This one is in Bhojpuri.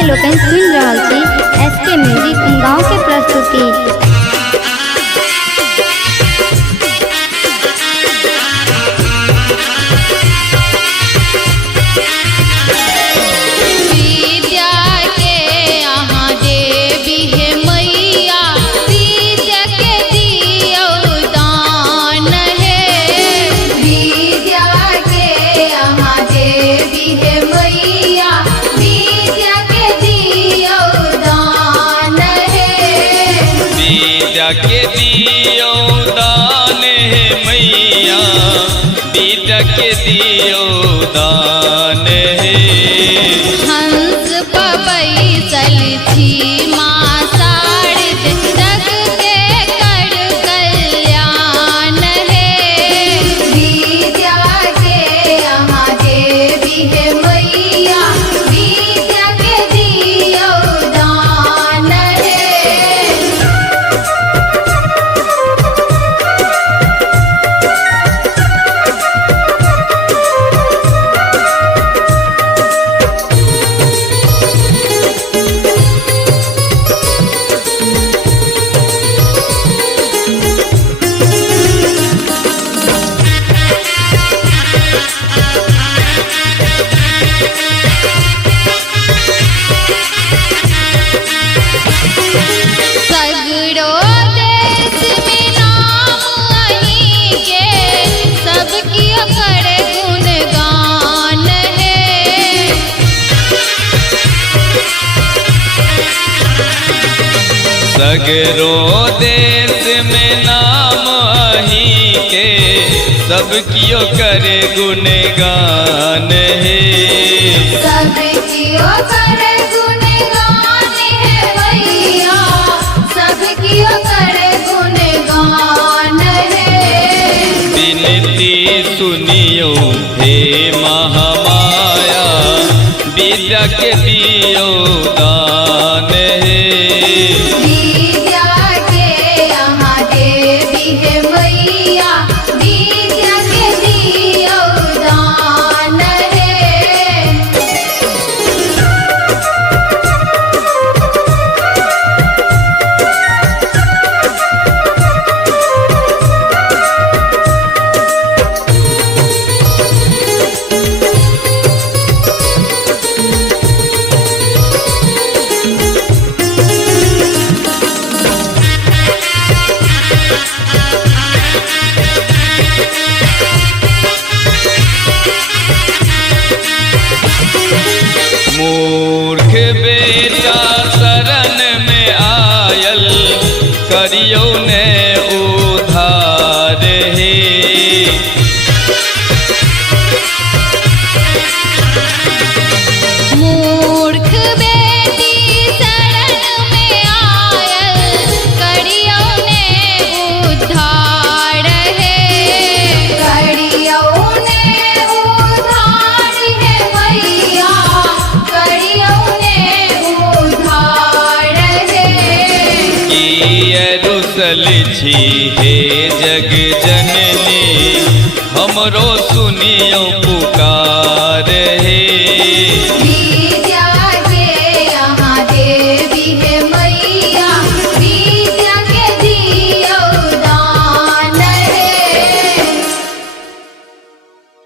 अपने लोकन सुन रहल छी एसके म्यूजिक गाँव के प्रस्तुति। के दियो दान है मैया, विद्या के दियो दान है। हंस पबैसल छी माँ शारद जग के कर कल्याण है। विद्या के यहाँ देवी है मैया, विद्या के दियो दान है। सगरो देश में नाम अही के, सब कियो करे गुणगान है। सब कियो करे गुणगान है भैया, सब कियो करे गुणगान है। विनती सुनियो हे महामाया, विद्या के दियो दान है। मूर्ख बेटा शरण में आयल, करियो ने उधार है। मूर्ख बेटी शरण में आयल, करियो ने उद्धार है। करियो ने उद्धार है भैया, करियो ने उद्धार है। रुसल छी हे जग जननी, हमरो सुनियो